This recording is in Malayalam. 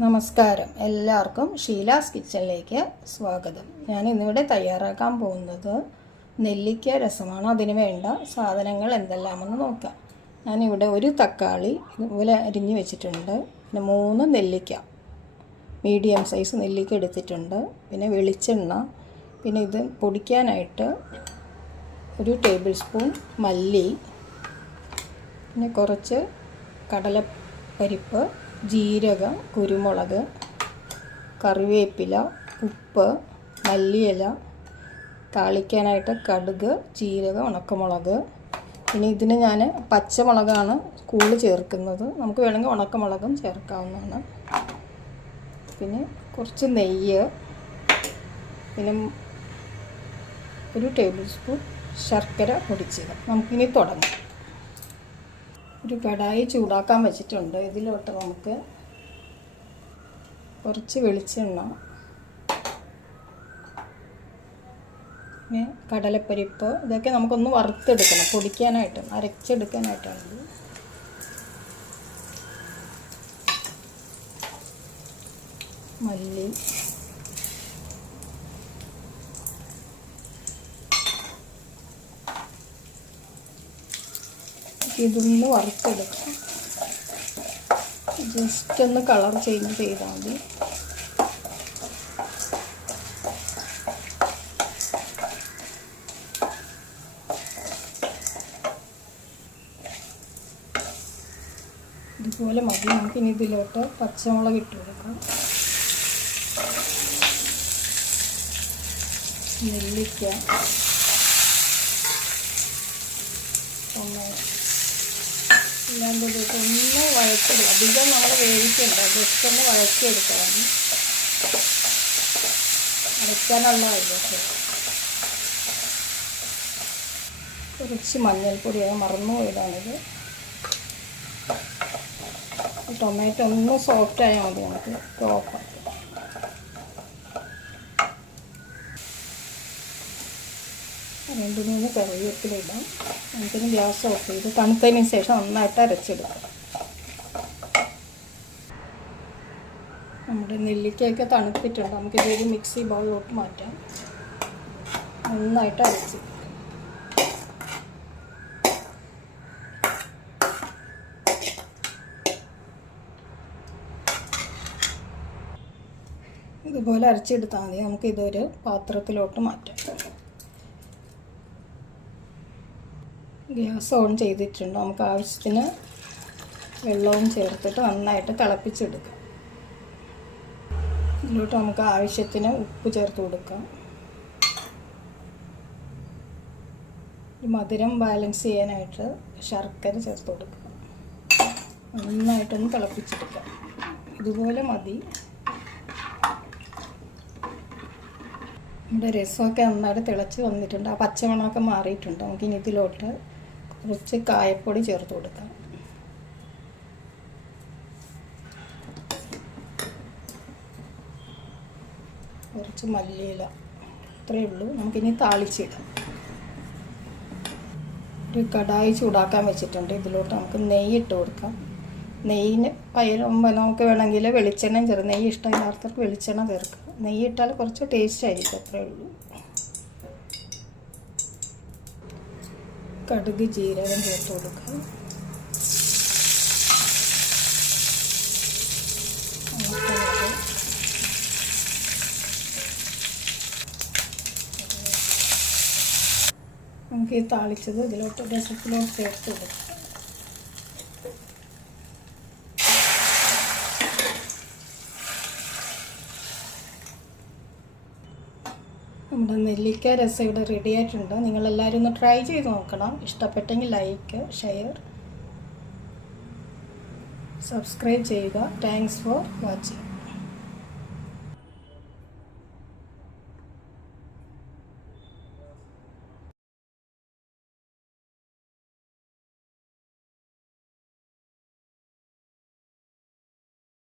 നമസ്കാരം, എല്ലാവർക്കും ഷീലാസ് കിച്ചണിലേക്ക് സ്വാഗതം. ഞാൻ ഇന്നിവിടെ തയ്യാറാക്കാൻ പോകുന്നത് നെല്ലിക്ക രസമാണ്. അതിന് വേണ്ട സാധനങ്ങൾ എന്തെല്ലാമെന്ന് നോക്കാം. ഞാനിവിടെ ഒരു തക്കാളി ഇതുപോലെ അരിഞ്ഞ് വെച്ചിട്ടുണ്ട്. പിന്നെ 3 നെല്ലിക്ക, മീഡിയം സൈസ് നെല്ലിക്ക എടുത്തിട്ടുണ്ട്. പിന്നെ വെളിച്ചെണ്ണ, പിന്നെ ഇത് പൊടിക്കാനായിട്ട് 1 ടേബിൾ സ്പൂൺ മല്ലി, പിന്നെ കുറച്ച് കടലപ്പരിപ്പ്, ജീരകം, കുരുമുളക്, കറിവേപ്പില, ഉപ്പ്, മല്ലിയില, താളിക്കാനായിട്ട് കടുക്, ജീരകം, ഉണക്കമുളക്. പിന്നെ ഇതിന് ഞാൻ പച്ചമുളകാണ് കൂടുതൽ ചേർക്കുന്നത്. നമുക്ക് വേണമെങ്കിൽ ഉണക്കമുളകും ചേർക്കാവുന്നതാണ്. പിന്നെ കുറച്ച് നെയ്യ്, പിന്നെ 1 ടേബിൾ സ്പൂൺ ശർക്കര പൊടിച്ചത്. നമുക്കിനി തുടങ്ങാം. ഒരു കടായി ചൂടാക്കാൻ വെച്ചിട്ടുണ്ട്. ഇതിലോട്ട് നമുക്ക് കുറച്ച് വെളിച്ചെണ്ണ, പിന്നെ കടലപ്പരിപ്പ്, ഇതൊക്കെ നമുക്കൊന്ന് വറുത്തെടുക്കണം, പൊടിക്കാനായിട്ട്, അരച്ചെടുക്കാനായിട്ടാണ്. മല്ലി, ഇതൊന്ന് വറുത്തെടുക്കാം. ജസ്റ്റ് ഒന്ന് കളർ ചേഞ്ച് ചെയ്താൽ മതി. ഇതുപോലെ മതി. നമുക്കിനി ഇതിലോട്ട് പച്ചമുളക് ഇട്ട് കൊടുക്കാം. നെല്ലിക്ക, ഇല്ലാണ്ട് ഒന്ന് വഴറ്റില്ല. അധികം നമ്മൾ വേവിക്കണ്ട, ജസ്റ്റ് ഒന്ന് വഴറ്റിയെടുക്കാം. വഴറ്റാനുള്ളതല്ല. കുറച്ച് മഞ്ഞൾപ്പൊടിയാണ്, മറന്നുപോയതാണിത്. ടൊമാറ്റോ ഒന്ന് സോഫ്റ്റ് ആയാൽ മതി. നമുക്ക് ഓഫാക്കാം. രണ്ട് 3 കറിവേപ്പില ഇടാം. നമുക്കിന് ഗ്യാസ് ഓഫ് ചെയ്ത് തണുത്തതിന് ശേഷം നന്നായിട്ട് അരച്ചെടുക്കാം. നമ്മുടെ നെല്ലിക്കയൊക്കെ തണുത്തിട്ടുണ്ട്. നമുക്കിതൊരു മിക്സി ബൗളിലോട്ട് മാറ്റാം. നന്നായിട്ട് അരച്ച് ഇതുപോലെ അരച്ചെടുത്താൽ മതി. നമുക്കിതൊരു പാത്രത്തിലോട്ട് മാറ്റാം. ഗ്യാസ് ഓൺ ചെയ്തിട്ടുണ്ട്. നമുക്ക് ആവശ്യത്തിന് വെള്ളവും ചേർത്തിട്ട് നന്നായിട്ട് തിളപ്പിച്ചെടുക്കാം. ഇതിലോട്ട് നമുക്ക് ആവശ്യത്തിന് ഉപ്പ് ചേർത്ത് കൊടുക്കാം. മധുരം ബാലൻസ് ചെയ്യാനായിട്ട് ശർക്കര ചേർത്ത് കൊടുക്കാം. നന്നായിട്ടൊന്ന് തിളപ്പിച്ചെടുക്കാം. ഇതുപോലെ മതി. നമ്മുടെ രസമൊക്കെ നന്നായിട്ട് തിളച്ച് വന്നിട്ടുണ്ട്. ആ പച്ചമണമൊക്കെ മാറിയിട്ടുണ്ട്. നമുക്കിനി ഇതിലോട്ട് കുറച്ച് കായപ്പൊടി ചേർത്ത് കൊടുക്കാം. കുറച്ച് മല്ലിയില, ഇത്രയേ ഉള്ളൂ. നമുക്കിനി താളിച്ചിടാം. ഒരു കടായി ചൂടാക്കാൻ വെച്ചിട്ടുണ്ട്. ഇതിലോട്ട് നമുക്ക് നെയ്യ് ഇട്ട് കൊടുക്കാം. നെയ്യിന് നമുക്ക് വേണമെങ്കിൽ വെളിച്ചെണ്ണയും ചേർക്കാം. നെയ്യ് ഇഷ്ടമില്ലാത്തവർക്ക് വെളിച്ചെണ്ണ ചേർക്കാം. നെയ്യ് ഇട്ടാൽ കുറച്ച് ടേസ്റ്റ് ആയിരിക്കും. അത്രയേ ഉള്ളൂ. കടുക്, ജീരകം ചേർത്ത് കൊടുക്കാം. നമുക്ക് ഈ താളിച്ചത് ഇതിലോട്ട് രസത്തിലോട്ട് ചേർത്ത് കൊടുക്കാം. നമ്മുടെ നെല്ലിക്ക രസം ഇവിടെ റെഡി ആയിട്ടുണ്ട്. നിങ്ങളെല്ലാവരും ഒന്ന് ട്രൈ ചെയ്ത് നോക്കണം. ഇഷ്ടപ്പെട്ടെങ്കിൽ ലൈക്ക്, ഷെയർ, സബ്സ്ക്രൈബ് ചെയ്യുക. Thanks for watching.